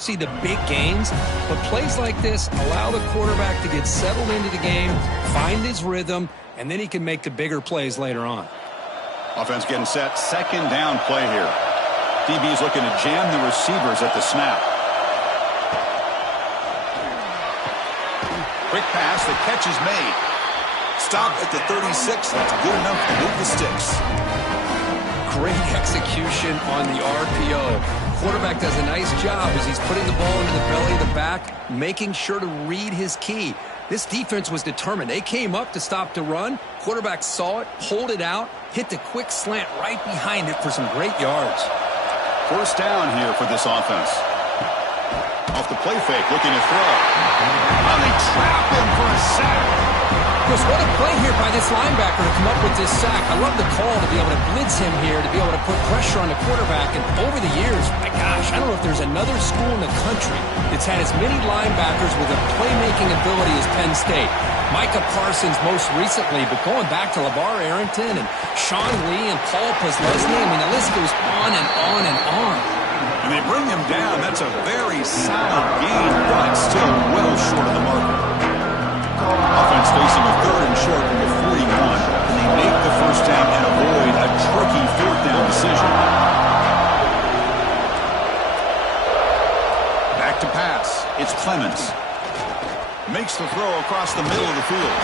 see the big gains, but plays like this allow the quarterback to get settled into the game, find his rhythm, and then he can make the bigger plays later on. Offense getting set. Second down play here. DB's looking to jam the receivers at the snap. Quick pass. The catch is made. Stop at the 36. That's good enough to move the sticks. Great execution on the RPO. Quarterback does a nice job as he's putting the ball into the belly of the back, making sure to read his key. This defense was determined. They came up to stop the run. Quarterback saw it, pulled it out, hit the quick slant right behind it for some great yards. First down here for this offense. Off the play fake, looking to throw. Oh, they trap him for a sack. Chris, what a play here by this linebacker to come up with this sack. I love the call to be able to blitz him here, to be able to put pressure on the quarterback. And over the years, my gosh, I don't know if there's another school in the country that's had as many linebackers with a playmaking ability as Penn State. Micah Parsons most recently, but going back to LeVar Arrington and Sean Lee and Paul Posluszny, I mean, the list goes on and on and on. And they bring him down. That's a very solid gain, but still well short of the marker. Offense facing a third and short from the 41, and they make the first down and avoid a tricky fourth down decision. Back to pass. It's Clemens. Makes the throw across the middle of the field.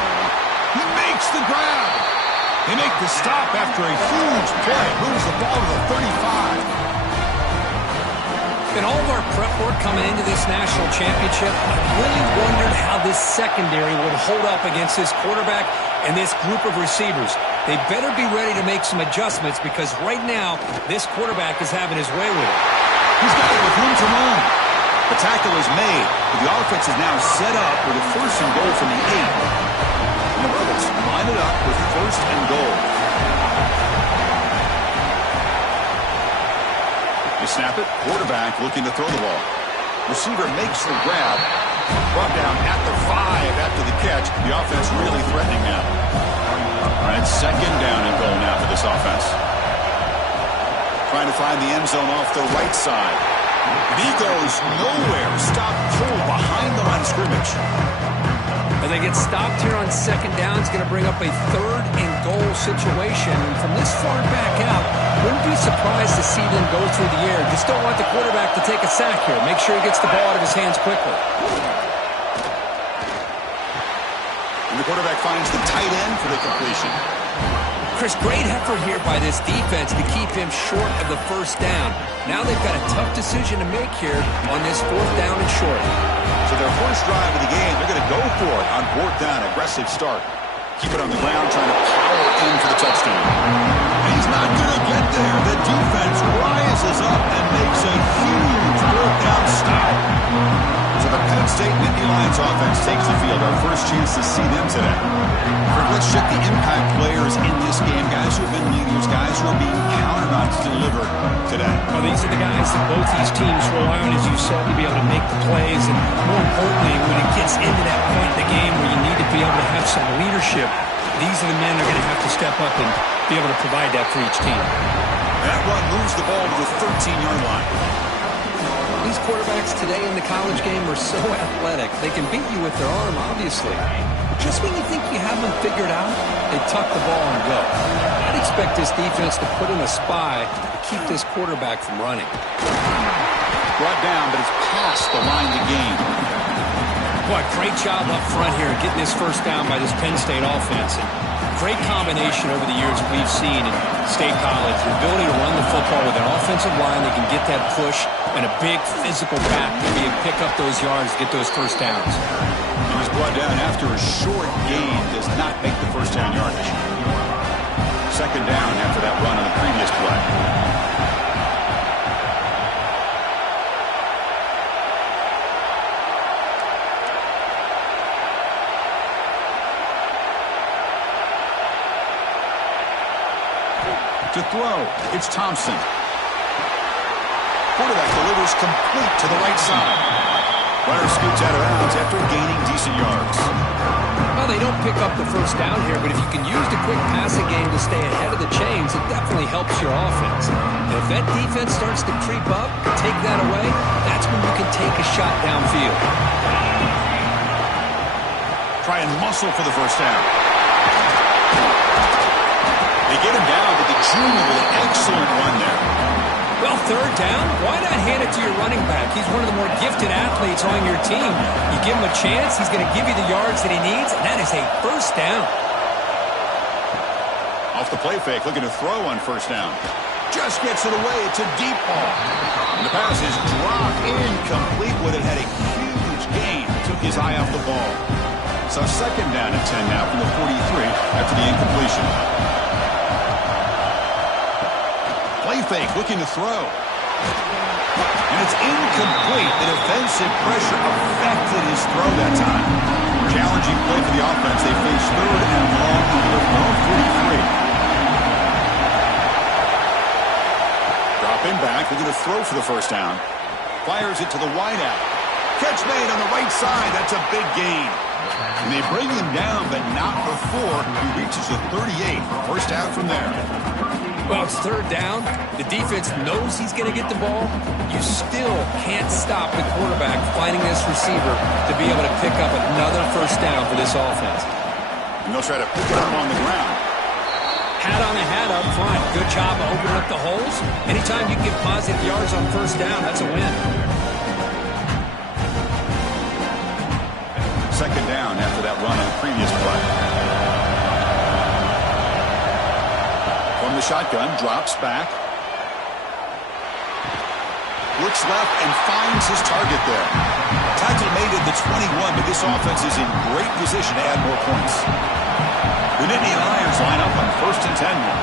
He makes the grab. They make the stop after a huge play. Moves the ball to the 35. In all of our prep work coming into this national championship, I really wondered how this secondary would hold up against this quarterback and this group of receivers. They better be ready to make some adjustments because right now, this quarterback is having his way with it. He's got it with room to run. The tackle is made, but the offense is now set up with a first and goal from the 8. And the Rebels line it up with first and goal. They snap it. Quarterback looking to throw the ball. Receiver makes the grab. Brought down at the 5 after the catch. The offense really threatening now. All right, second down and goal now for this offense. Trying to find the end zone off the right side. And he goes nowhere. Stop pull behind the line of scrimmage. As they get stopped here on second down, it's going to bring up a third and goal situation. And from this far back out, wouldn't be surprised to see them go through the air. Just don't want the quarterback to take a sack here. Make sure he gets the ball out of his hands quickly. And the quarterback finds the tight end for the completion. Chris, great effort here by this defense to keep him short of the first down. Now they've got a tough decision to make here on this fourth down and short. So their first drive of the game, they're going to go for it on fourth down. Aggressive start. Keep it on the ground, trying to power in for the touchdown. And he's not going to get there. The defense rises up and makes a huge fourth down stop. So the Penn State Nittany Lions offense takes the field. Our first chance to see them today. Let's check the impact players in this game. Guys who have been leaders, guys who are being counted on to deliver today. Well, these are the guys that both these teams rely on, as you said, to be able to make the plays. And more importantly, when it gets into that point in the game where you need to be able to have some leadership, these are the men that are going to have to step up and be able to provide that for each team. That run moves the ball to the 13-yard line. These quarterbacks today in the college game are so athletic. They can beat you with their arm, obviously. Just when you think you have them figured out, they tuck the ball and go. I'd expect this defense to put in a spy to keep this quarterback from running. Brought down, but it's past the line to gain. Boy, great job up front here getting this first down by this Penn State offense. And great combination over the years that we've seen in State College. The ability to run the football with an offensive line that can get that push and a big physical back to be able to pick up those yards, get those first downs. He was brought down after a short gain, does not make the first down yardage. Second down after that run on the previous play. To throw, it's Thompson. Quarterback delivers complete to the right side. Runner scoots out of bounds after gaining decent yards. Well, Well, they don't pick up the first down here, but if you can use the quick passing game to stay ahead of the chains, it definitely helps your offense. And if that defense starts to creep up, take that away, that's when you can take a shot downfield. Try and muscle for the first down. They get him down, but the junior with an excellent run there. Well, third down, why not hand it to your running back? He's one of the more gifted athletes on your team. You give him a chance, he's going to give you the yards that he needs, and that is a first down. Off the play fake, looking to throw on first down. Just gets it away. It's a deep ball. And the pass is dropped incomplete with it. Had a huge gain. Took his eye off the ball. So second down and 10 now from the 43 after the incompletion. Play fake, looking to throw. And it's incomplete. The defensive pressure affected his throw that time. Challenging play for the offense. They face third and long on their own 43. Dropping back, looking to throw for the first down. Fires it to the wideout. Catch made on the right side. That's a big gain. And they bring him down, but not before he reaches the 38. First down from there. Well, it's third down. The defense knows he's going to get the ball. You still can't stop the quarterback finding this receiver to be able to pick up another first down for this offense. And they'll try to pick it up on the ground. Hat on a hat up front. Good job of opening up the holes. Anytime you can get positive yards on first down, that's a win. Second down after that run on the previous play. From the shotgun, drops back. Looks left and finds his target there. Tackle made at the 21, but this offense is in great position to add more points. The Nittany Lions line up on first and 10 now.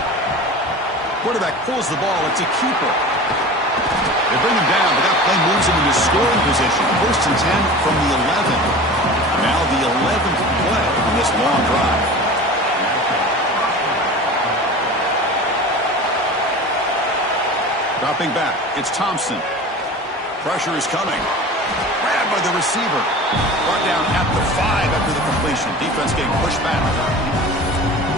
Quarterback pulls the ball. It's a keeper. They bring him down, but that play moves him into scoring position. First and 10 from the 11. Now the 11th play on this long drive. Dropping back, it's Thompson. Pressure is coming. Grabbed by the receiver. Brought down at the 5 after the completion. Defense getting pushed back.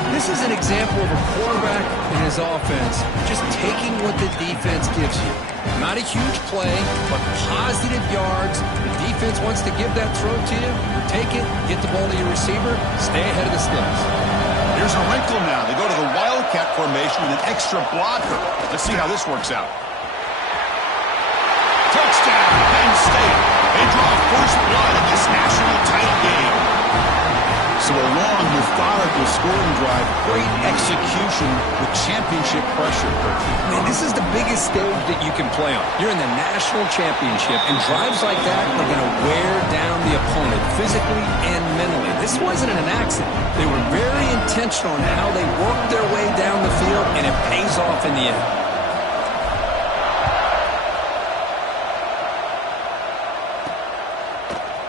This is an example of a quarterback and his offense just taking what the defense gives you. Not a huge play, but positive yards. The defense wants to give that throw to you. You take it, get the ball to your receiver, stay ahead of the sticks. Here's a wrinkle now. They go to the Wildcat formation with an extra blocker. Let's see how this works out. Touchdown, Penn State. They draw first blood in this national title game. So a long, methodical scoring drive, great execution with championship pressure. Man, this is the biggest stage that you can play on. You're in the national championship, and drives like that are going to wear down the opponent physically and mentally. This wasn't an accident. They were very intentional in how they worked their way down the field, and it pays off in the end.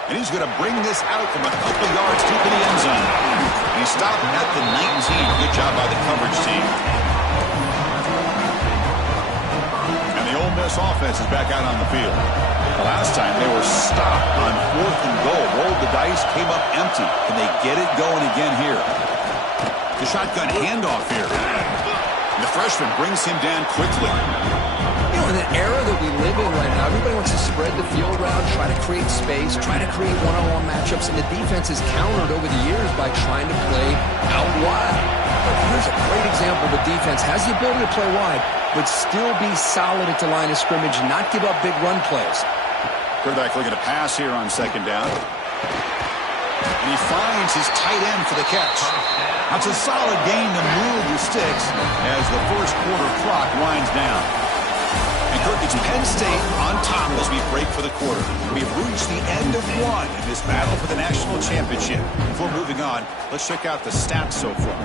And he's going to bring this out from a couple yards deep in the end zone. And he stopped at the 19. Good job by the coverage team. And the Ole Miss offense is back out on the field. The last time they were stopped on 4th and goal. Rolled the dice, came up empty. Can they get it going again here? The shotgun handoff here. And the freshman brings him down quickly. You know, in the era that we live in right now, everybody wants to spread the field around, try to create space, try to create one-on-one matchups, and the defense is countered over the years by trying to play out wide. But here's a great example. The defense has the ability to play wide, but still be solid at the line of scrimmage, not give up big run plays. Quarterback looking to pass here on second down. And he finds his tight end for the catch. That's a solid gain to move the sticks as the first quarter clock winds down. And Kirk, it's Penn State on top as we break for the quarter. We've reached the end of one in this battle for the national championship. Before moving on, let's check out the stats so far.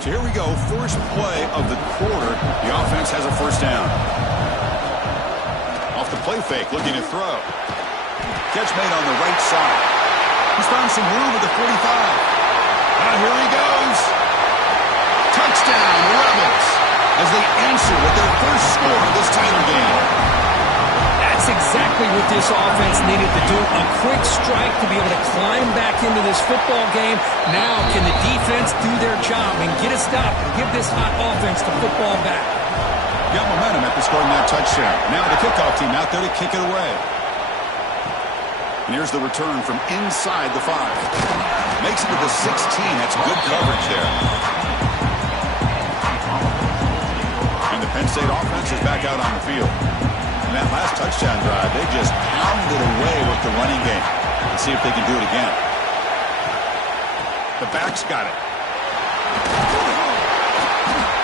So here we go, first play of the quarter. The offense has a first down. Off the play fake, looking to throw. Catch made on the right side. He's found some room at the 45. Now here he goes. Touchdown, Rebels, as they answer with their first score of this title game. That's That's exactly what this offense needed to do. A quick strike to be able to climb back into this football game. Now, can the defense do their job and get a stop and give this hot offense the football back? Got momentum after scoring that touchdown. Now the kickoff team out there to kick it away. And here's the return from inside the 5. Makes it to the 16. That's good coverage there. And the Penn State offense is back out on the field. In that last touchdown drive, they just pounded away with the running game. Let's see if they can do it again. The back's got it.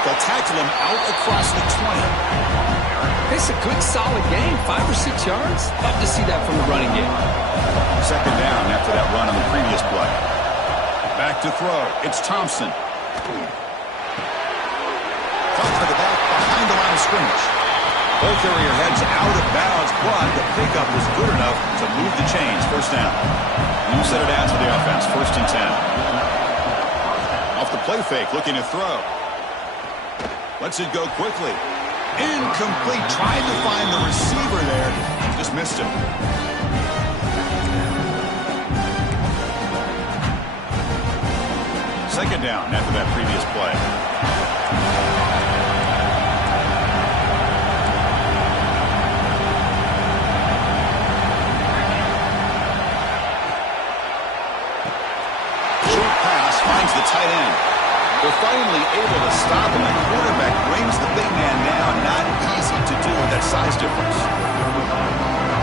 They'll tackle him out across the 20. It's a good, solid game. 5 or 6 yards. Love to see that from the running game. Second down after that run on the previous play. Back to throw. It's Thompson. Caught by the back behind the line of scrimmage. Both area heads out of bounds, but the pickup was good enough to move the chains. First down. New set of downs for the offense. 1st and 10. Off the play fake, looking to throw. Lets it go quickly. Incomplete. Tried to find the receiver there. Just missed him. Second down after that previous play. Short pass finds the tight end. They're finally able to stop him. The quarterback brings the big man down. Not easy to do with that size difference.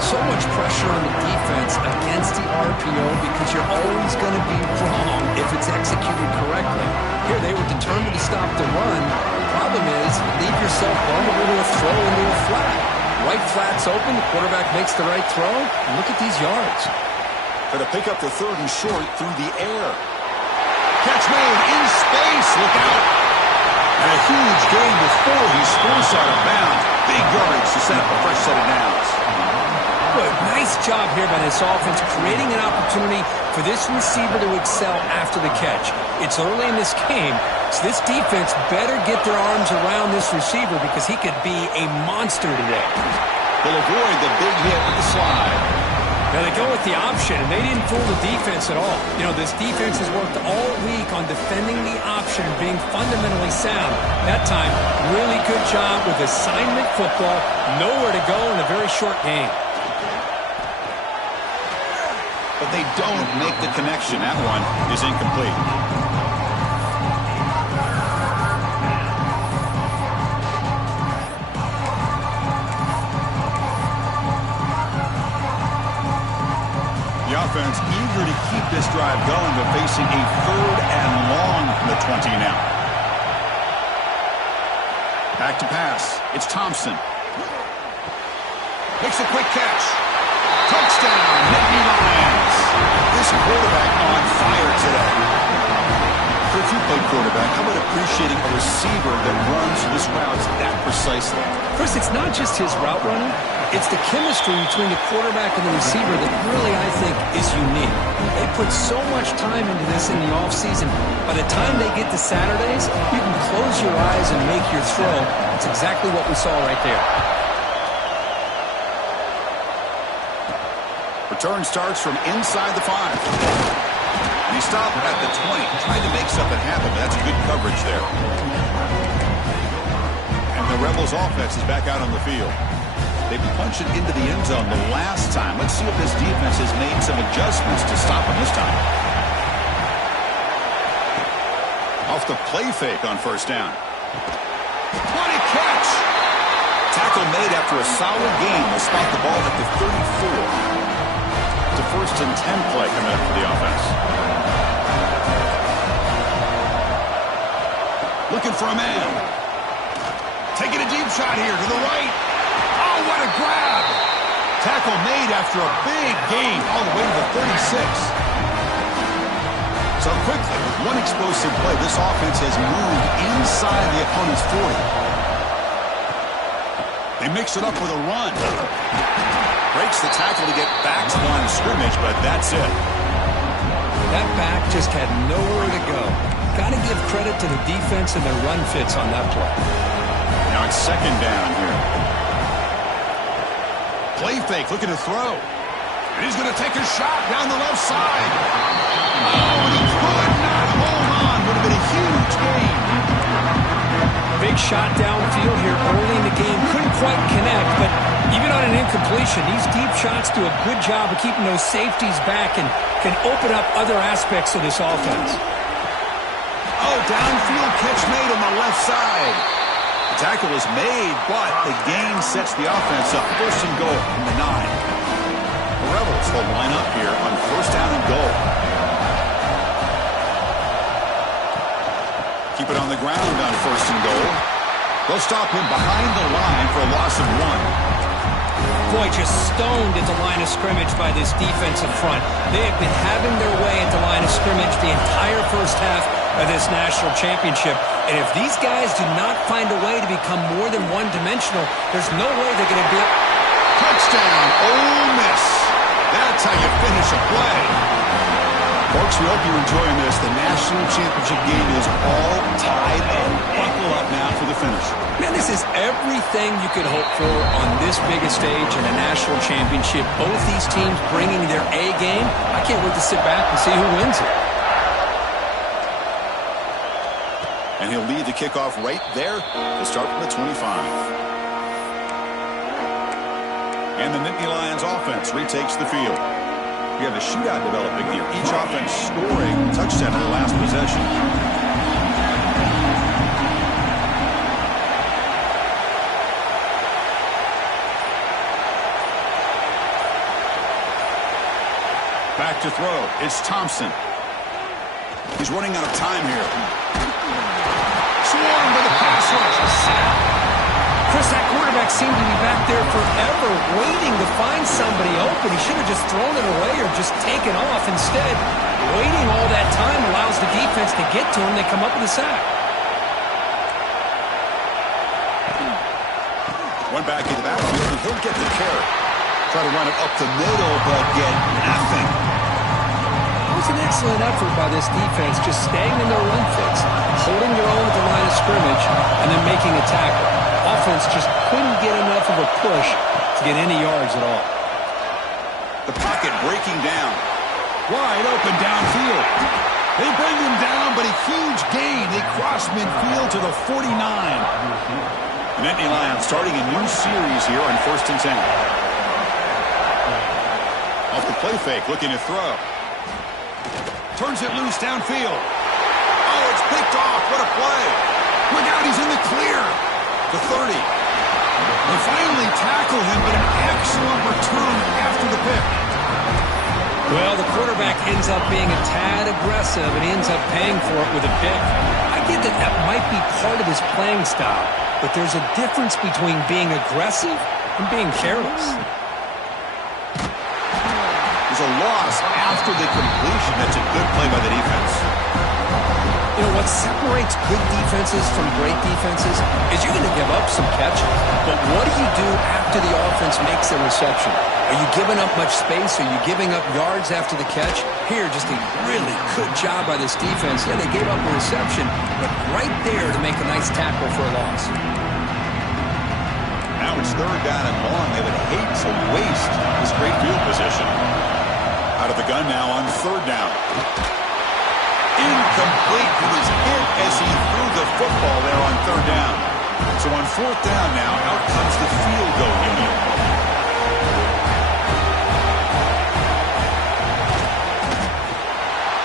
So much pressure on the defense against the RPO because you're always going to be wrong if it's executed correctly. Here they were determined to stop the run. The problem is you leave yourself vulnerable to a throw into a flat. Right flat's open. The quarterback makes the right throw. And look at these yards. Going to pick up the 3rd and short through the air. Catch made in space. Look out. And a huge gain before he scores out of bounds. Big yardage to set up a fresh set of downs. Boy, nice job here by this offense, creating an opportunity for this receiver to excel after the catch. It's early in this game, so this defense better get their arms around this receiver because he could be a monster today. They'll avoid the big hit with the slide. Now they go with the option, and they didn't fool the defense at all. You know, this defense has worked all week on defending the option, being fundamentally sound. That time, really good job with assignment football. Nowhere to go in a very short game. But they don't make the connection. That one is incomplete. The offense eager to keep this drive going, but facing a 3rd and long from the 20 now. Back to pass. It's Thompson. Makes a quick catch. Touchdown, Nittany Lions. This quarterback on fire today. For a two-play quarterback, how about appreciating a receiver that runs his routes that precisely? First, it's not just his route running. It's the chemistry between the quarterback and the receiver that really, I think, is unique. They put so much time into this in the offseason. By the time they get to Saturdays, you can close your eyes and make your throw. That's exactly what we saw right there. Return starts from inside the 5. And he stopped at the 20. Tried to make something happen, but that's good coverage there. And the Rebels offense is back out on the field. They punched it into the end zone the last time. Let's see if this defense has made some adjustments to stop them this time. Off the play fake on 1st down. What a catch! Tackle made after a solid game. Will spot the ball at the 34. It's a 1st and 10 play coming up for the offense. Looking for a man. Taking a deep shot here to the right. Oh, what a grab! Tackle made after a big gain all the way to the 36. So quickly, with one explosive play, this offense has moved inside the opponent's 40. They mix it up with a run. Breaks the tackle to get back to the line of scrimmage, but that's it. That back just had nowhere to go. Got to give credit to the defense and their run fits on that play. Now it's 2nd down here. play fake, looking to throw. And he's going to take a shot down the left side. Oh, and he could not hold on. Would have been a huge gain. Big shot downfield here early in the game. Couldn't quite connect, but even on an incompletion, these deep shots do a good job of keeping those safeties back and can open up other aspects of this offense. Oh, downfield catch made on the left side. The tackle is made, but the gain sets the offense up. First and goal from the 9. The Rebels will line up here on first down and goal. Keep it on the ground on first and goal. They'll stop him behind the line for a loss of 1. Boy, just stoned at the line of scrimmage by this defensive front. They have been having their way at the line of scrimmage the entire first half of this national championship. And if these guys do not find a way to become more than one-dimensional, there's no way they're going to be... Touchdown, Ole Miss. That's how you finish a play. Folks, we hope you're enjoying this. The national championship game is all tied and buckle up now for the finish. Man, this is everything you could hope for on this biggest stage in a national championship. Both these teams bringing their A game. I can't wait to sit back and see who wins it. And he'll lead the kickoff right there to start from the 25. And the Nittany Lions offense retakes the field. We have a shootout developing here. Each offense scoring a touchdown in the last possession. Back to throw. It's Thompson. He's running out of time here. Swarmed by the pass rush. Chris, that quarterback seemed to be back there forever waiting to find somebody open. He should have just thrown it away or just taken off. Instead, waiting all that time allows the defense to get to him. They come up with a sack. One back into the backfield, and he'll get the carry. Try to run it up the middle, but get nothing. It was an excellent effort by this defense, just staying in their run fix, holding their own at the line of scrimmage, and then making a tackle. Offense just couldn't get enough of a push to get any yards at all. The pocket breaking down. Wide open downfield. They bring him down, but a huge gain. They cross midfield to the 49. The Nittany Lions starting a new series here on first and 10. Off the play fake, looking to throw. Turns it loose downfield. Oh, it's picked off. What a play. Look out, he's in the clear. The 30. They finally tackle him, but an excellent return after the pick. Well, the quarterback ends up being a tad aggressive, and he ends up paying for it with a pick. I get that that might be part of his playing style, but there's a difference between being aggressive and being careless. There's a loss after the completion. That's a good play by the defense. You know, what separates good defenses from great defenses is you're going to give up some catches. But what do you do after the offense makes the reception? Are you giving up much space? Are you giving up yards after the catch? Here, just a really good job by this defense. Yeah, they gave up a reception, but right there to make a nice tackle for a loss. Now it's third down and long. They would hate to waste this great field position. Out of the gun now on third down. Incomplete. He was hit as he threw the football there on third down. So on fourth down now, out comes the field goal unit.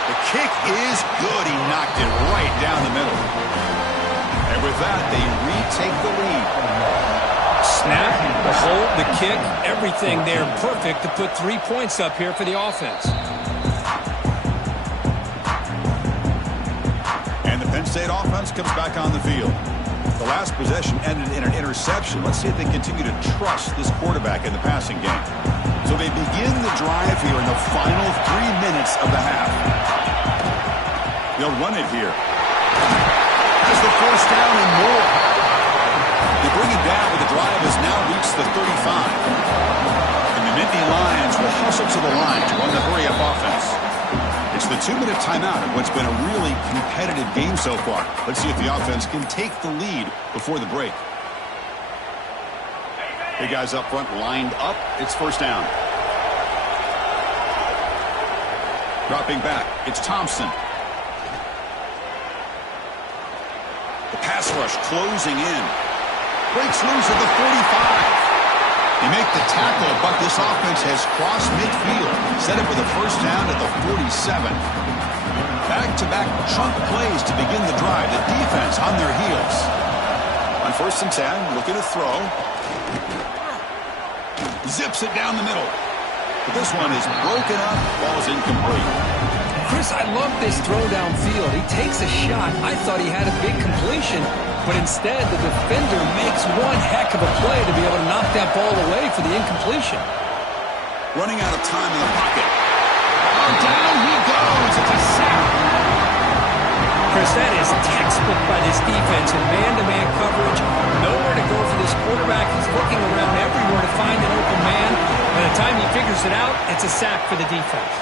The kick is good. He knocked it right down the middle. And with that, they retake the lead. Snap, the hold, the kick, everything there perfect to put 3 points up here for the offense. And the Penn State offense comes back on the field. The last possession ended in an interception. Let's see if they continue to trust this quarterback in the passing game. So they begin the drive here in the final 3 minutes of the half. They'll run it here. Has the first down and more. They bring it down, but the drive has now reached the 35. And the Nittany Lions will hustle to the line to run the hurry-up offense. It's the 2-minute timeout of what's been a really competitive game so far. Let's see if the offense can take the lead before the break. Hey, guys up front lined up. It's first down. Dropping back, it's Thompson. The pass rush closing in. Breaks loose at the 45. You make the tackle, but this offense has crossed midfield. Set it for the first down at the 47. Back-to-back chunk plays to begin the drive. The defense on their heels. On first and 10, looking to throw. Zips it down the middle. But this one is broken up. Ball's incomplete. Chris, I love this throw downfield. He takes a shot. I thought he had a big completion, but instead the defender makes one heck of a play to be able to knock that ball away for the incompletion. Running out of time in the pocket. Oh, down he goes. It's a sack. Chris, that is textbook by this defense in man-to-man coverage. Nowhere to go for this quarterback. He's looking around everywhere to find an open man. By the time he figures it out, it's a sack for the defense.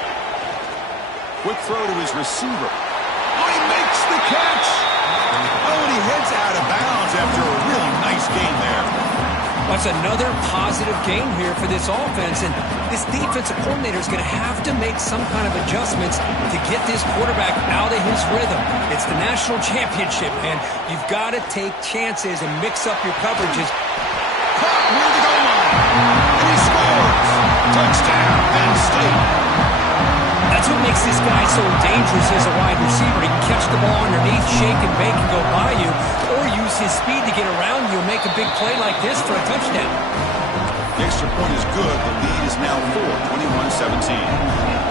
Quick throw to his receiver. Oh, he makes the catch. Oh, and he heads out of bounds after a really nice game there. That's another positive game here for this offense, and this defensive coordinator is going to have to make some kind of adjustments to get this quarterback out of his rhythm. It's the national championship, man. You've got to take chances and mix up your coverages. Caught near the goal line, and he scores. Touchdown, Penn State. That's what makes this guy so dangerous as a wide receiver. He can catch the ball underneath, shake and bake and go by you, or use his speed to get around you and make a big play like this for a touchdown. The extra point is good. The lead is now 4, 21-17.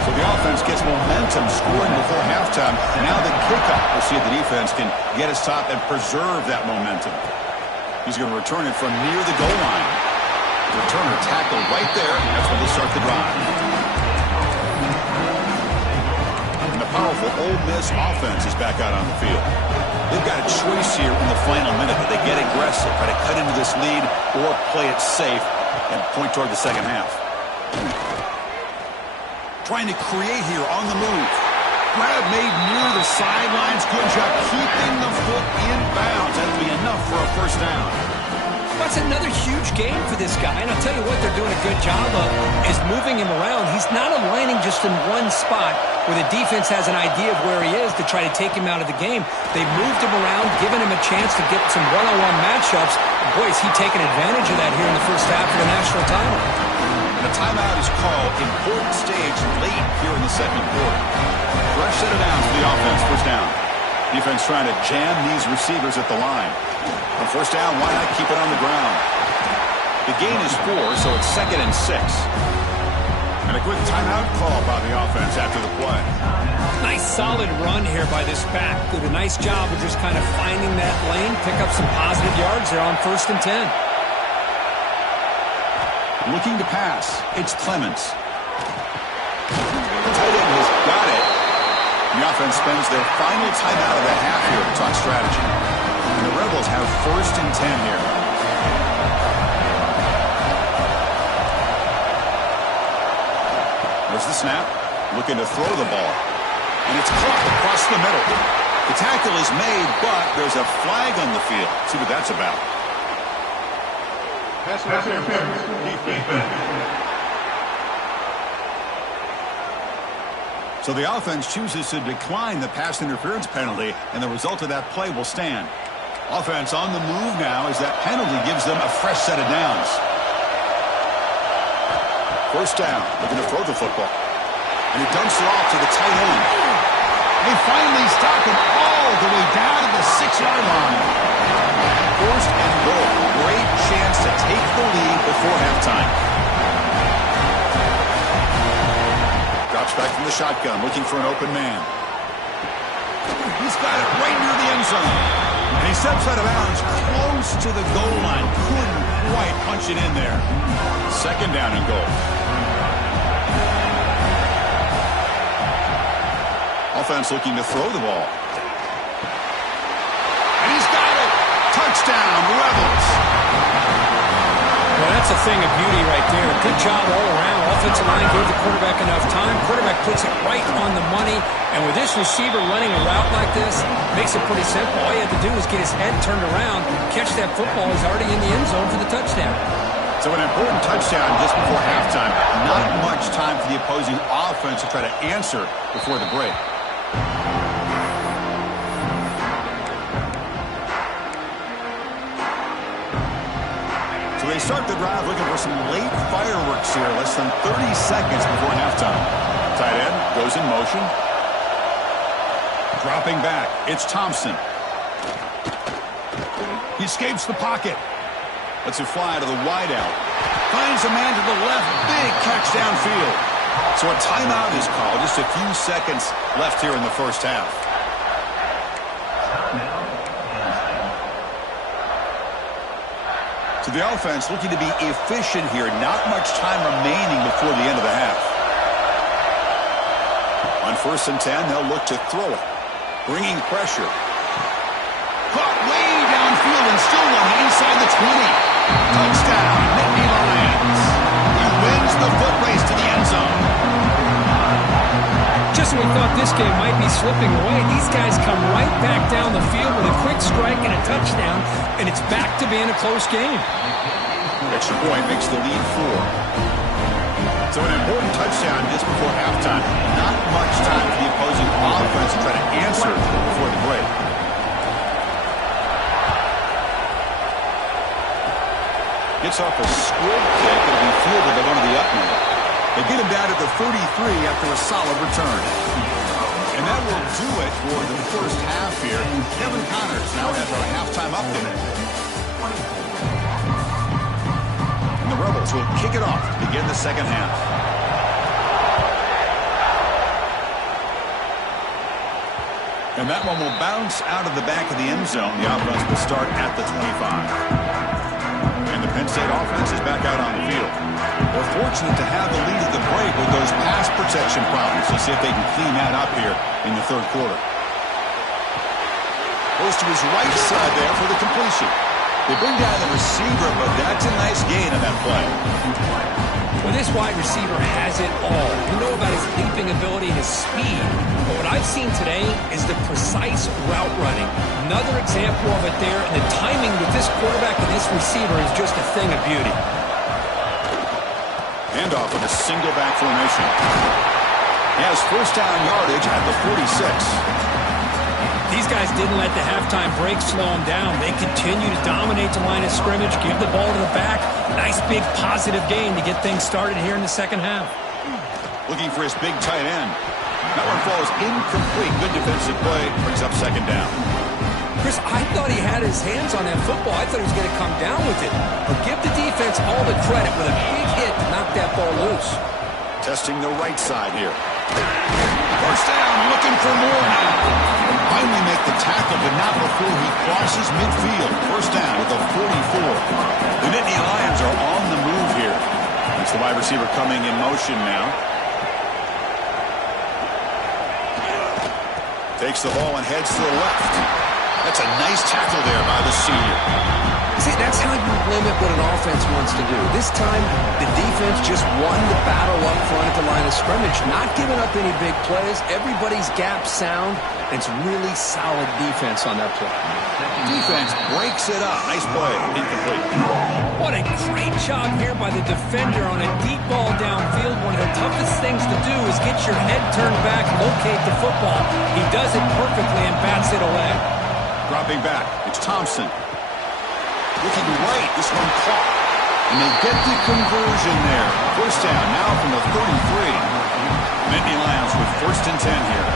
So the offense gets momentum scoring before halftime. Now the kickoff. We'll see if the defense can get his top and preserve that momentum. He's going to return it from near the goal line. The returner tackled right there. That's when they'll start the drive. Powerful Ole Miss offense is back out on the field. They've got a choice here in the final minute. That they get aggressive, try to cut into this lead, or play it safe and point toward the second half. Trying to create here on the move. Grab made near the sidelines. Good job keeping the foot in bounds. That'll be enough for a first down. That's another huge game for this guy, and I'll tell you what they're doing a good job of is moving him around. He's not aligning just in one spot where the defense has an idea of where he is to try to take him out of the game. They've moved him around, given him a chance to get some one-on-one matchups. Boy, is he taking advantage of that here in the first half of the national title. And a timeout is called. Important stage late here in the second quarter. Rush set it down for the offense. First down. Defense trying to jam these receivers at the line. On first down, why not keep it on the ground? The gain is 4, so it's 2nd and 6. And a quick timeout call by the offense after the play. Nice solid run here by this back. Did a nice job of just kind of finding that lane, pick up some positive yards there on 1st and 10. Looking to pass, it's Clements. Tight end has got it. The offense spends their final timeout of the half here to talk strategy. And the Rebels have 1st and 10 here. There's the snap. Looking to throw the ball. And it's caught across the middle. The tackle is made, but there's a flag on the field. See what that's about. Pass interference. Defense. So the offense chooses to decline the pass interference penalty, and the result of that play will stand. Offense on the move now as that penalty gives them a fresh set of downs. First down, looking to throw the football. And he dumps it off to the tight end. They finally stop him all the way down to the 6-yard line. 1st and goal. Great chance to take the lead before halftime. Drops back from the shotgun, looking for an open man. He's got it right near the end zone. And he steps out of bounds close to the goal line. Couldn't quite punch it in there. 2nd down and goal. Offense looking to throw the ball. And he's got it. Touchdown, Rebels. Well, that's a thing of beauty right there. Good job all around. Offensive line gave the quarterback enough time. Quarterback puts it right on the money. And with this receiver running a route like this, makes it pretty simple. All you have to do is get his head turned around, catch that football. He's already in the end zone for the touchdown. So an important touchdown just before halftime. Not much time for the opposing offense to try to answer before the break. So they start the drive looking for some late fireworks here. Less than 30 seconds before halftime. Tight end goes in motion. Dropping back. It's Thompson. He escapes the pocket. Lets it fly to the wideout. Finds a man to the left. Big catch downfield. So a timeout is called. Just a few seconds left here in the first half. So the offense looking to be efficient here. Not much time remaining before the end of the half. On 1st and 10, they'll look to throw it. Bringing pressure. Caught way downfield and still on the inside the 20. Touchdown, Nittany Lions. He wins the foot race to the end zone. Just when we thought this game might be slipping away, these guys come right back down the field with a quick strike and a touchdown, and it's back to being a close game. Extra point makes the lead 4. So an important touchdown just before halftime. Not much time for the opposing offense to try to answer before the break. Gets off a squib kick. It'll be fielded by one of the up men. They get him down at the 33 after a solid return. And that will do it for the first half here. Kevin Connors now has our halftime update. And the Rebels will kick it off to begin the second half. And that one will bounce out of the back of the end zone. The offense will start at the 25. And the Penn State offense is back out on the field. They're fortunate to have the lead at the break with those pass protection problems. Let's see if they can clean that up here in the third quarter. Goes to his right side there for the completion. They bring down the receiver, but that's a nice gain on that play. Well, this wide receiver has it all. You know about his leaping ability and his speed. But what I've seen today is the precise route running. Another example of it there, and the timing with this quarterback and this receiver is just a thing of beauty. Handoff with a single back formation. He has first down yardage at the 46. These guys didn't let the halftime break slow them down. They continue to dominate the line of scrimmage, give the ball to the back. Nice big positive gain to get things started here in the second half. Looking for his big tight end. That one falls incomplete. Good defensive play. Brings up second down. Chris, I thought he had his hands on that football. I thought he was going to come down with it. But give the defense all the credit with a big hit to knock that ball loose. Testing the right side here. First down, looking for more now. Finally make the tackle, but not before he crosses midfield. First down with a 44. The Nittany Lions are on the move here. It's the wide receiver coming in motion now. Takes the ball and heads to the left. That's a nice tackle there by the senior. See, that's how you limit what an offense wants to do. This time, the defense just won the battle up front at the line of scrimmage, not giving up any big plays. Everybody's gap sound. It's really solid defense on that play. Defense breaks it up. Nice play. Incomplete. What a great job here by the defender on a deep ball downfield. One of the toughest things to do is get your head turned back, locate the football. He does it perfectly and bats it away. Dropping back. It's Thompson. Looking right. This one caught. And they get the conversion there. First down now from the 33. Nittany Lions with 1st and 10 here.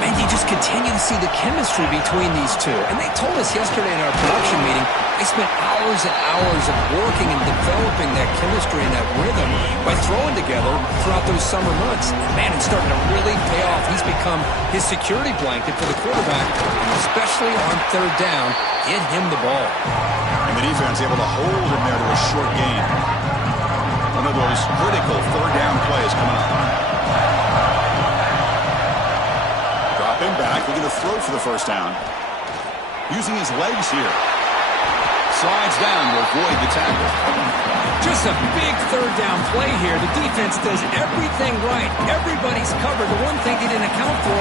Man, you just continue to see the chemistry between these two. And they told us yesterday in our production meeting, they spent hours and hours of working and developing that chemistry and that rhythm by throwing together throughout those summer months. Man, it's starting to really pay off. He's become his security blanket for the quarterback, and especially on third down, get him the ball. And the defense able to hold him there to a short gain. One of those critical third down plays coming up. Dropping back, looking to throw for the first down. Using his legs here. slides down to avoid the tackle. Just a big third down play here. The defense does everything right. Everybody's covered. The one thing he didn't account for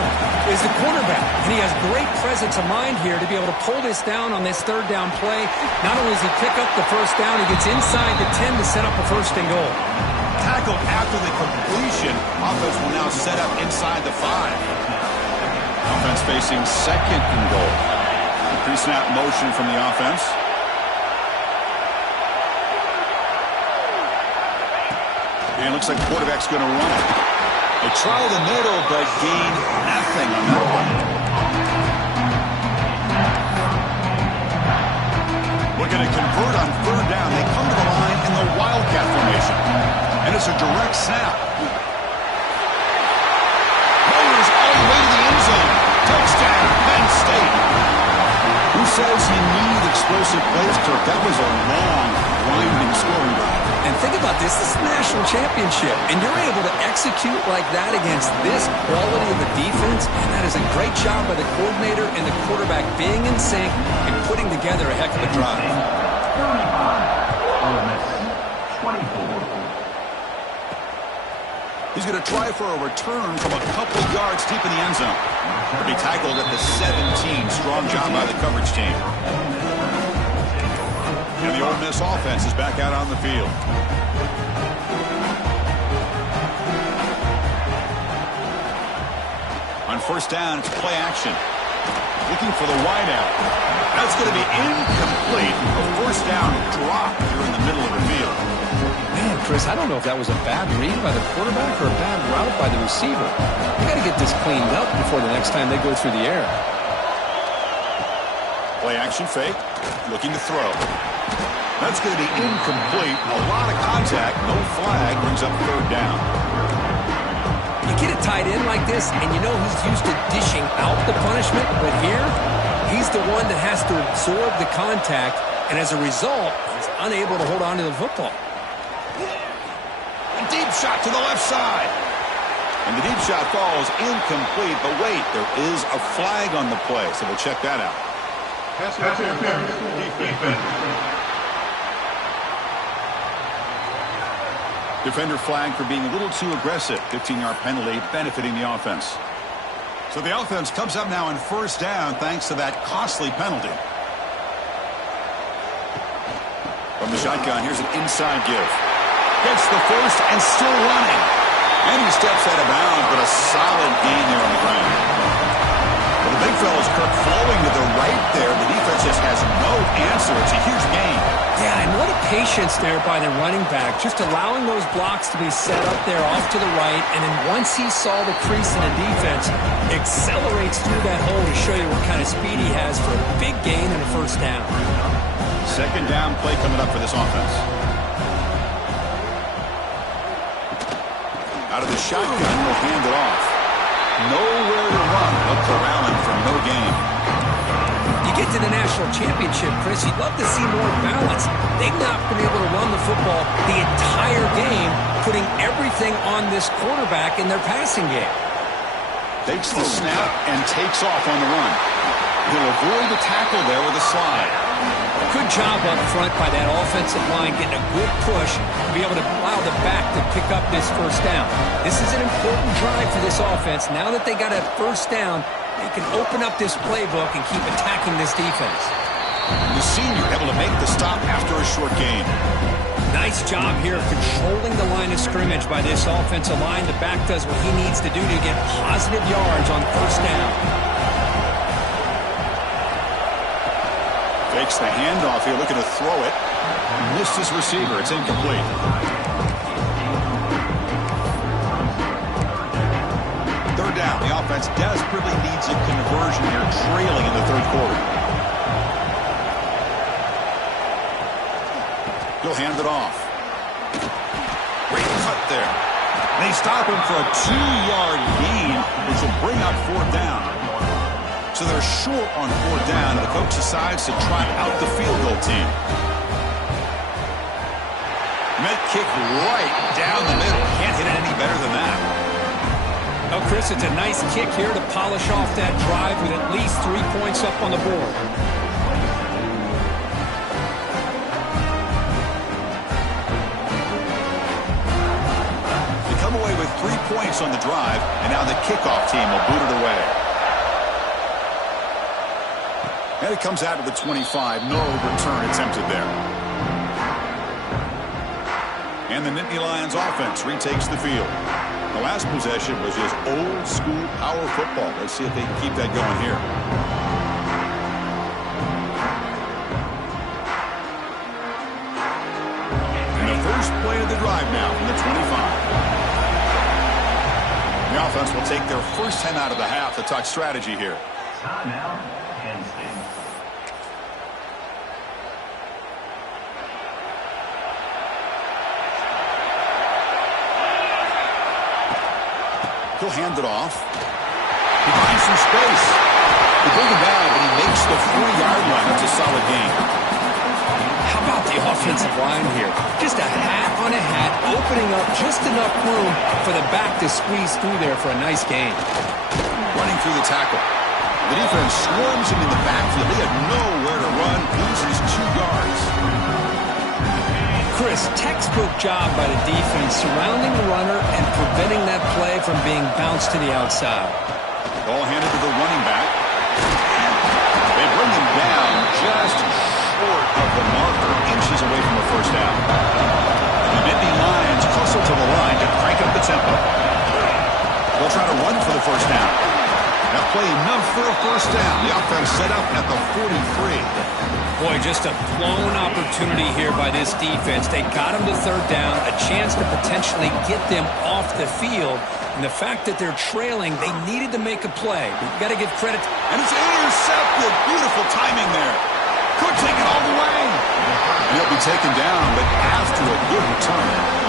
is the quarterback. And he has great presence of mind here to be able to pull this down on this third down play. Not only does he pick up the first down, he gets inside the 10 to set up a first and goal. Tackled after the completion. Offense will now set up inside the 5. Offense facing second and goal. Pre-snap motion from the offense. And it looks like the quarterback's going to run it. They try the middle, but gain nothing on that one. Looking to convert on third down. They come to the line in the wildcat formation. And it's a direct snap. Mowers all the way to the end zone. Touchdown, Penn State. Who says you need explosive plays, Kirk? That was a long, winding scoring drive. And think about this. This is a national championship. And you're able to execute like that against this quality of a defense. And that is a great job by the coordinator and the quarterback being in sync and putting together a heck of a drive. 35, Ole Miss 24. He's going to try for a return from a couple yards deep in the end zone. He'll be tackled at the 17. Strong job by the coverage team. And the Ole Miss offense is back out on the field. On first down, it's play action. Looking for the wideout. That's going to be incomplete. A first down drop here in the middle of the field. Man, Chris, I don't know if that was a bad read by the quarterback or a bad route by the receiver. They got to get this cleaned up before the next time they go through the air. Play action fake. Looking to throw. That's going to be incomplete. A lot of contact. No flag. Brings up third down. You get a tight end like this, and you know he's used to dishing out the punishment. But here, he's the one that has to absorb the contact. And as a result, he's unable to hold on to the football. A deep shot to the left side. And the deep shot falls incomplete. But wait, there is a flag on the play. So we'll check that out. Pass interference. Defense. Defender flagged for being a little too aggressive. 15-yard penalty benefiting the offense. So the offense comes up now on first down thanks to that costly penalty. From the shotgun, here's an inside give. Gets the first and still running. And he steps out of bounds, but a solid gain there on the ground. Well, the big fella's Kirk flowing to the right there. The defense just has no answer. It's a huge gain. Yeah, and what a patience there by the running back, just allowing those blocks to be set up there off to the right, and then once he saw the crease in the defense, accelerates through that hole to show you what kind of speed he has for a big gain and a first down. Second down play coming up for this offense. Out of the shotgun, will hand it off. Nowhere to run. Look corralling for no gain. You get to the national championship, Chris, you'd love to see more balance. They've not been able to run the football the entire game, putting everything on this quarterback in their passing game. Takes the snap and takes off on the run. He'll avoid the tackle there with a slide. Good job up front by that offensive line, getting a good push to be able to allow the back to pick up this first down. This is an important drive for this offense. Now that they got a first down, they can open up this playbook and keep attacking this defense. The senior able to make the stop after a short gain. Nice job here controlling the line of scrimmage by this offensive line. The back does what he needs to do to get positive yards on first down. Fakes the handoff here, looking to throw it. Missed his receiver. It's incomplete. Third down. The offense desperately needs a conversion here, trailing in the third quarter. He'll hand it off. Great cut there. And they stop him for a 2-yard gain, which will bring up fourth down. So they're short on fourth down, and the coach decides to try out the field goal team. Met kick right down the middle. Can't hit it any better than that. Oh, Chris, it's a nice kick here to polish off that drive with at least 3 points up on the board. points on the drive, and now the kickoff team will boot it away. And it comes out to the 25. No return attempted there. And the Nittany Lions offense retakes the field. The last possession was just old school power football. Let's see if they can keep that going here. And the first play of the drive now from the 25. The offense will take their first 10 out of the half to talk strategy here. Timeout, Penn State. He'll hand it off. He finds some space. They bring him down, but he makes the 40-yard line. That's a solid gain. How about the offensive line here? Just a hat on a hat, opening up just enough room for the back to squeeze through there for a nice gain. Running through the tackle. The defense swarms him in the backfield. He had nowhere to run. Loses 2 yards. Chris, textbook job by the defense surrounding the runner and preventing that play from being bounced to the outside. Ball handed to the running back. They bring him down just short of the marker, inches away from the first down. The Nittany Lions hustle to the line to crank up the tempo. They'll try to run for the first down. That play enough for a first down. The offense set up at the 43. Boy, just a blown opportunity here by this defense. They got him to third down, a chance to potentially get them off the field. And the fact that they're trailing, they needed to make a play. We've got to give credit. And it's intercepted. Beautiful timing there. Could take it all the way. And he'll be taken down, but after a good return.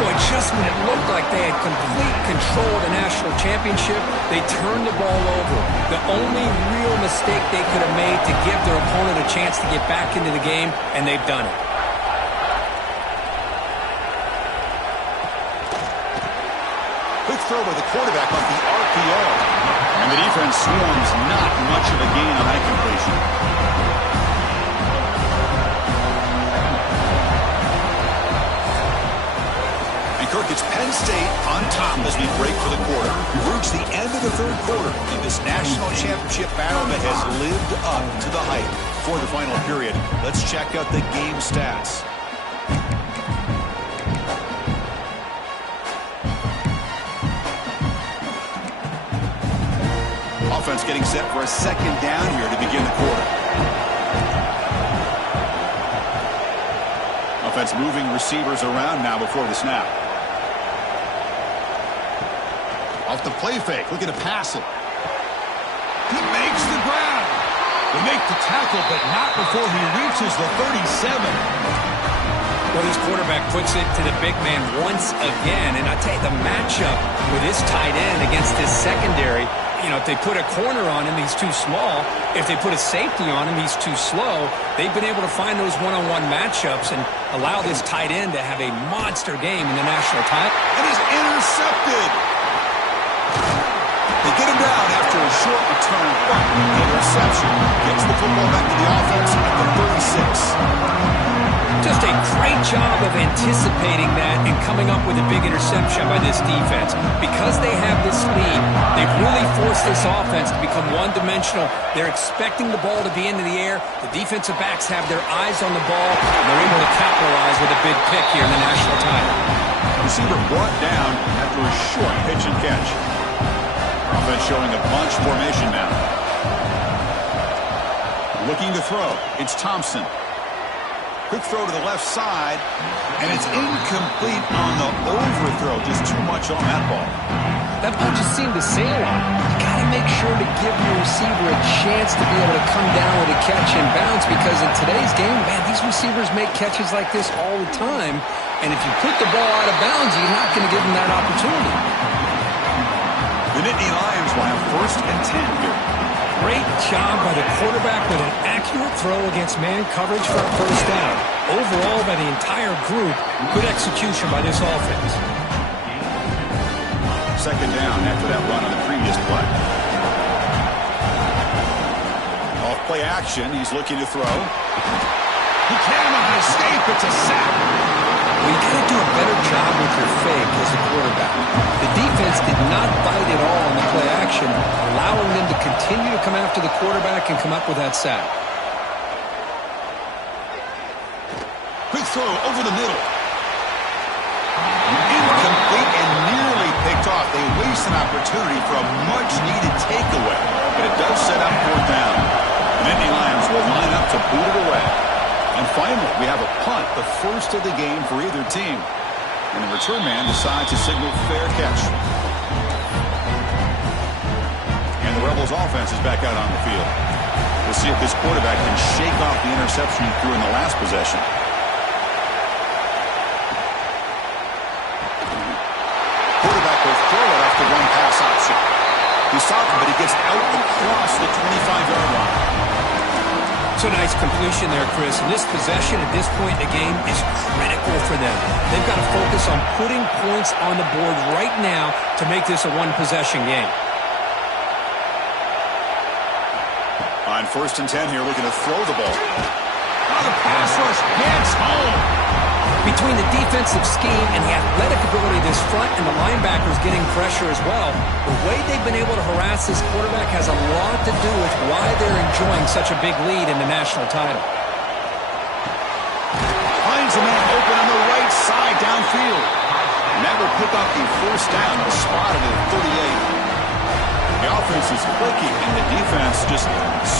Boy, just when it looked like they had complete control of the national championship, they turned the ball over. The only real mistake they could have made to give their opponent a chance to get back into the game, and they've done it. Quick throw by the quarterback off the RPO. And the defense swarms not much of a gain on that completion. Kirk, it's Penn State on top as we break for the quarter. We've reached the end of the third quarter in this national championship battle that has lived up to the hype. For the final period, let's check out the game stats. Offense getting set for a second down here to begin the quarter. Offense moving receivers around now before the snap. Off the play fake, looking to pass it. He makes the grab. They make the tackle, but not before he reaches the 37. Well, this quarterback puts it to the big man once again. And I tell you, the matchup with this tight end against this secondary, you know, if they put a corner on him, he's too small. If they put a safety on him, he's too slow. They've been able to find those one-on-one matchups and allow this tight end to have a monster game in the national title. And he's intercepted. They get him down after a short return, but interception gets the football back to the offense at the 36. Just a great job of anticipating that and coming up with a big interception by this defense. Because they have this lead, they've really forced this offense to become one-dimensional. They're expecting the ball to be into the air. The defensive backs have their eyes on the ball, and they're able to capitalize with a big pick here in the national title. Receiver brought down after a short pitch and catch. Offense showing a bunch formation now. Looking to throw. It's Thompson. Quick throw to the left side, and it's incomplete on the overthrow. Just too much on that ball. That ball just seemed to sail on. You got to make sure to give your receiver a chance to be able to come down with a catch and bounce, because in today's game, man, these receivers make catches like this all the time. And if you put the ball out of bounds, you're not going to give them that opportunity. The Nittany Lions will have 1st and 10 here. Great job by the quarterback with an accurate throw against man coverage for a first down. Overall, by the entire group, good execution by this offense. 2nd down after that run on the previous play. Off play action, he's looking to throw. He cannot escape, it's a sack. Well, you got to do a better job with your fake as a quarterback. The defense did not bite at all on the play action, allowing them to continue to come after the quarterback and come up with that sack. Quick throw over the middle. Incomplete and nearly picked off. They waste an opportunity for a much-needed takeaway, but it does set up fourth down. The Nittany Lions will line up to boot it away. And finally, we have a punt, the first of the game for either team. And the return man decides to signal fair catch. And the Rebels offense is back out on the field. We'll see if this quarterback can shake off the interception he threw in the last possession. Quarterback will throw it off the one-pass option. He's stopped, but he gets out across the 25-yard line. So nice completion there, Chris. And this possession at this point in the game is critical for them. They've got to focus on putting points on the board right now to make this a one-possession game. On 1st and 10 here, looking to throw the ball. Oh, the pass rush gets home. Between the defensive scheme and the athletic ability of this front and the linebackers getting pressure as well, the way they've been able to harass this quarterback has a lot to do with why they're enjoying such a big lead in the national title. Finds a man open on the right side downfield. And that will pick up the first down, the spot at the 38. The offense is clicking, and the defense just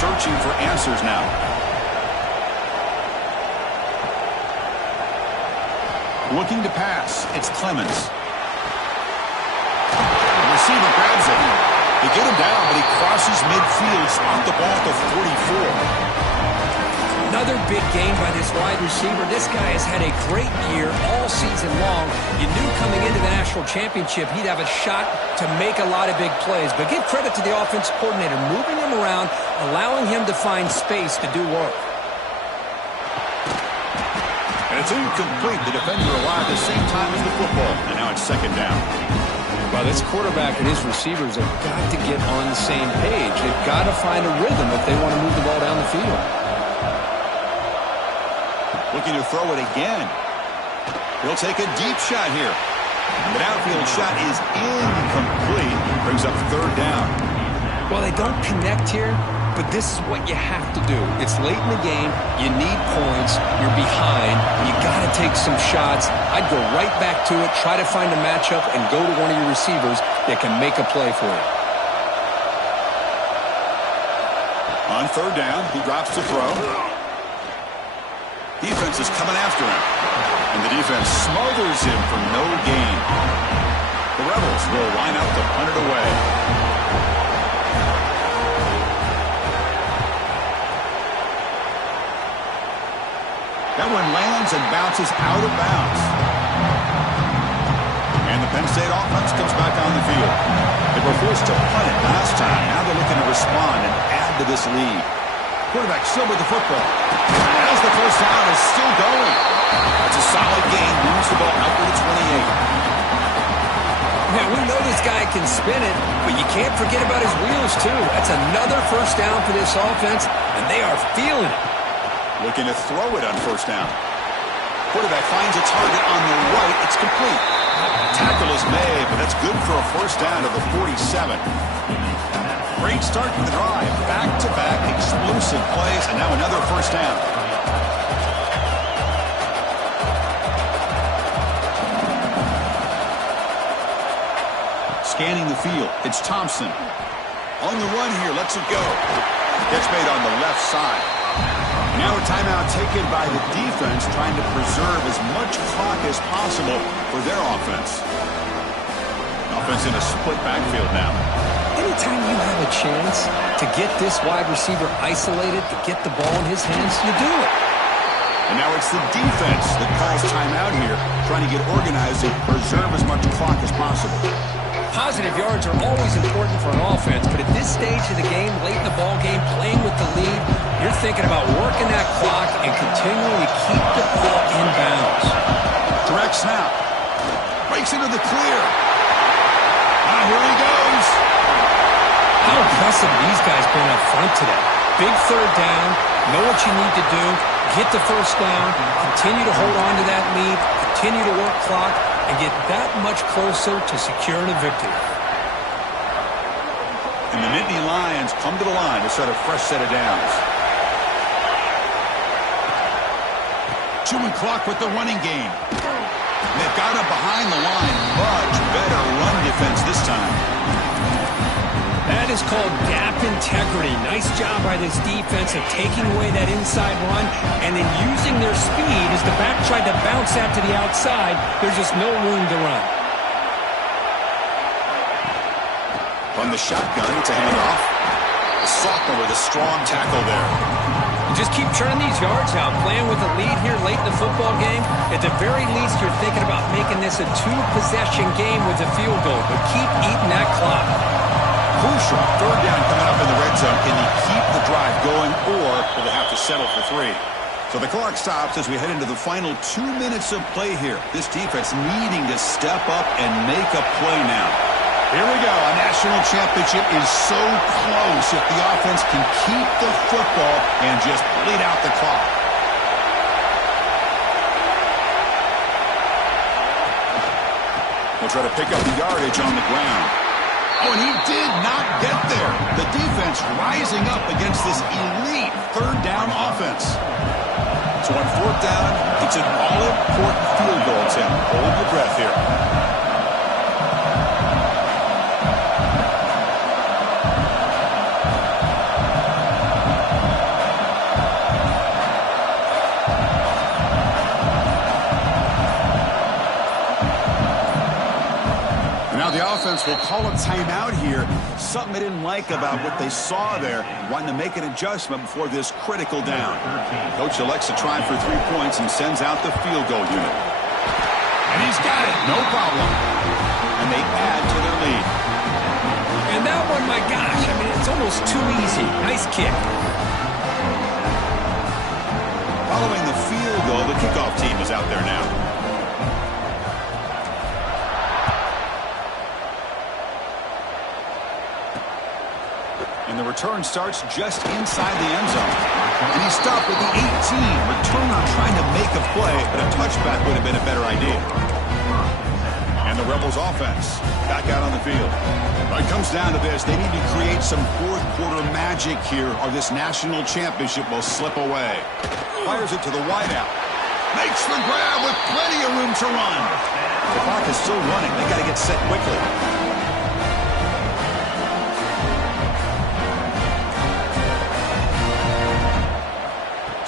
searching for answers now. Looking to pass. It's Clemens. The receiver grabs it. They get him down, but he crosses midfield, spot the ball at the 44. Another big game by this wide receiver. This guy has had a great year all season long. You knew coming into the national championship he'd have a shot to make a lot of big plays. But give credit to the offensive coordinator, moving him around, allowing him to find space to do work. And it's incomplete. The defender arrived at the same time as the football. And now it's 2nd down. Well, this quarterback and his receivers have got to get on the same page. They've got to find a rhythm if they want to move the ball down the field. Looking to throw it again. He'll take a deep shot here. The downfield shot is incomplete. Brings up 3rd down. Well, they don't connect here, but this is what you have to do. It's late in the game. You need points. You're behind. You got to take some shots. I'd go right back to it, try to find a matchup, and go to one of your receivers that can make a play for you. On 3rd down, he drops to throw. Defense is coming after him. And the defense smothers him for no gain. The Rebels will line up to punt it away. That one lands and bounces out of bounds. And the Penn State offense comes back on the field. They were forced to punt it last time. Now they're looking to respond and add to this lead. Quarterback still with the football. As the first down is still going. That's a solid gain. Moves the ball out to the 28. Man, we know this guy can spin it, but you can't forget about his wheels, too. That's another first down for this offense, and they are feeling it. Looking to throw it on 1st down. Quarterback finds a target on the right. It's complete. Tackle is made, but that's good for a first down to the 47. Great start for the drive. Back-to-back explosive plays, and now another first down. Scanning the field. It's Thompson. On the run here. Lets it go. Catch made on the left side. Now a timeout taken by the defense, trying to preserve as much clock as possible for their offense. Offense in a split backfield now. Anytime you have a chance to get this wide receiver isolated, to get the ball in his hands, you do it. And now it's the defense that calls timeout here, trying to get organized and preserve as much clock as possible. Positive yards are always important for an offense, but at this stage of the game, late in the ball game, playing with the lead, you're thinking about working that clock and continuing to keep the ball in bounds. Direct snap. Breaks into the clear. Here he goes. How impressive these guys been up front today. Big 3rd down. Know what you need to do. Get the first down. Continue to hold on to that lead. continue to work clock and get that much closer to securing a victory. And the Nittany Lions come to the line to set a fresh set of downs. Chewing clock with the running game. And they've got him behind the line. Much better run defense this time. That is called gap integrity. Nice job by this defense of taking away that inside run and then using their speed as the back tried to bounce out to the outside. There's just no room to run. From the shotgun, it's a handoff. The sophomore with a strong tackle there. Just keep churning these yards out. Playing with a lead here late in the football game, at the very least you're thinking about making this a two-possession game with a field goal, but keep eating that clock. Crucial. Third down coming up in the red zone. Can he keep the drive going, or will they have to settle for 3? So the clock stops as we head into the final 2 minutes of play here. This defense needing to step up and make a play now. Here we go. A national championship is so close if the offense can keep the football and just bleed out the clock. We'll try to pick up the yardage on the ground. Oh, and he did not get there. The defense rising up against this elite third down offense. So on fourth down, it's an all-important field goal attempt. Hold your breath here. Offense will call a timeout here. Something they didn't like about what they saw there. Wanting to make an adjustment before this critical down. Coach elects to try for 3 points and sends out the field goal unit. And he's got it. No problem. And they add to their lead. And that one, my gosh, I mean, it's almost too easy. Nice kick. Following the field goal, the kickoff team is out there now. And the return starts just inside the end zone. And he stopped at the 18. Returner trying to make a play, but a touchback would have been a better idea. And the Rebels offense back out on the field. When it comes down to this, they need to create some fourth quarter magic here, or this national championship will slip away. Fires it to the wideout. Makes the grab with plenty of room to run. The clock is still running. They got to get set quickly.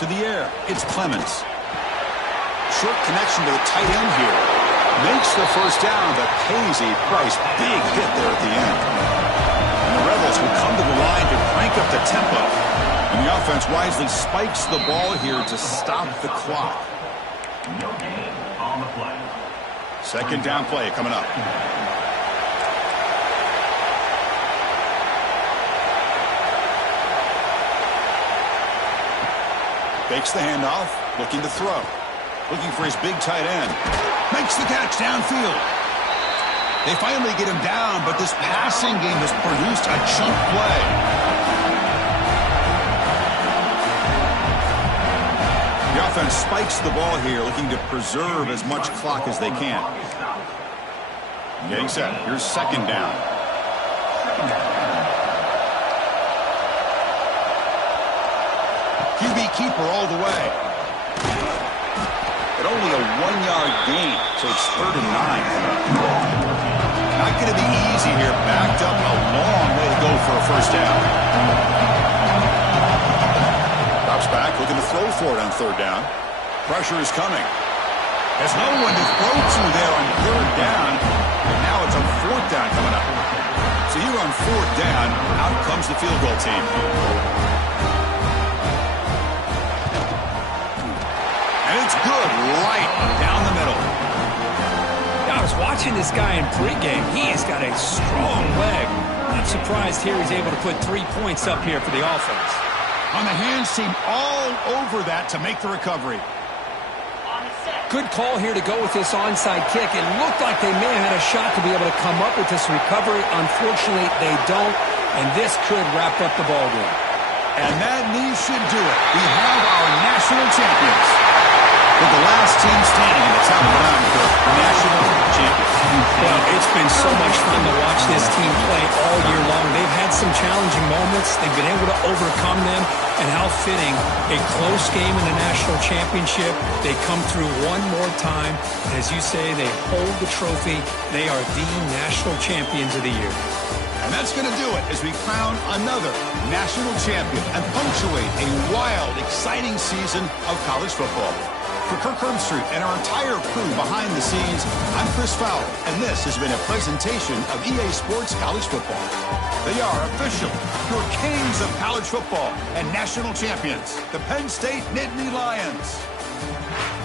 To the air, it's Clemens. Short connection to the tight end here. Makes the first down, but pays a price. Big hit there at the end. And the Rebels will come to the line to crank up the tempo. And the offense wisely spikes the ball here to stop the clock. No gain on the play. Second down play coming up. Fakes the handoff, looking to throw. Looking for his big tight end. Makes the catch downfield. They finally get him down, but this passing game has produced a chunk play. The offense spikes the ball here, looking to preserve as much clock as they can. Getting set. Here's second down. QB keeper all the way. But only a 1-yard gain, so it's 3rd and 9. Not going to be easy here. Backed up a long way to go for a first down. Drops back, looking to throw for it on 3rd down. Pressure is coming. There's no one to throw to there on 3rd down. And now it's a 4th down coming up. So here on 4th down, out comes the field goal team. And it's good right down the middle. I was watching this guy in pregame. He has got a strong leg. Not surprised here he's able to put 3 points up here for the offense. On the hands team all over that to make the recovery. Good call here to go with this onside kick. It looked like they may have had a shot to be able to come up with this recovery. Unfortunately, they don't, and this could wrap up the ballgame. And that knee should do it. We have our national champions. With the last team standing in the Let's have a round for national champion. Well, it's been so much fun to watch this team play all year long. They've had some challenging moments. They've been able to overcome them. And how fitting, a close game in the national championship. They come through one more time. And as you say, they hold the trophy. They are the national champions of the year. And that's going to do it as we crown another national champion and punctuate a wild, exciting season of college football. For Kirk Herbstreit and our entire crew behind the scenes, I'm Chris Fowler, and this has been a presentation of EA Sports College Football. They are official, your kings of college football and national champions, the Penn State Nittany Lions.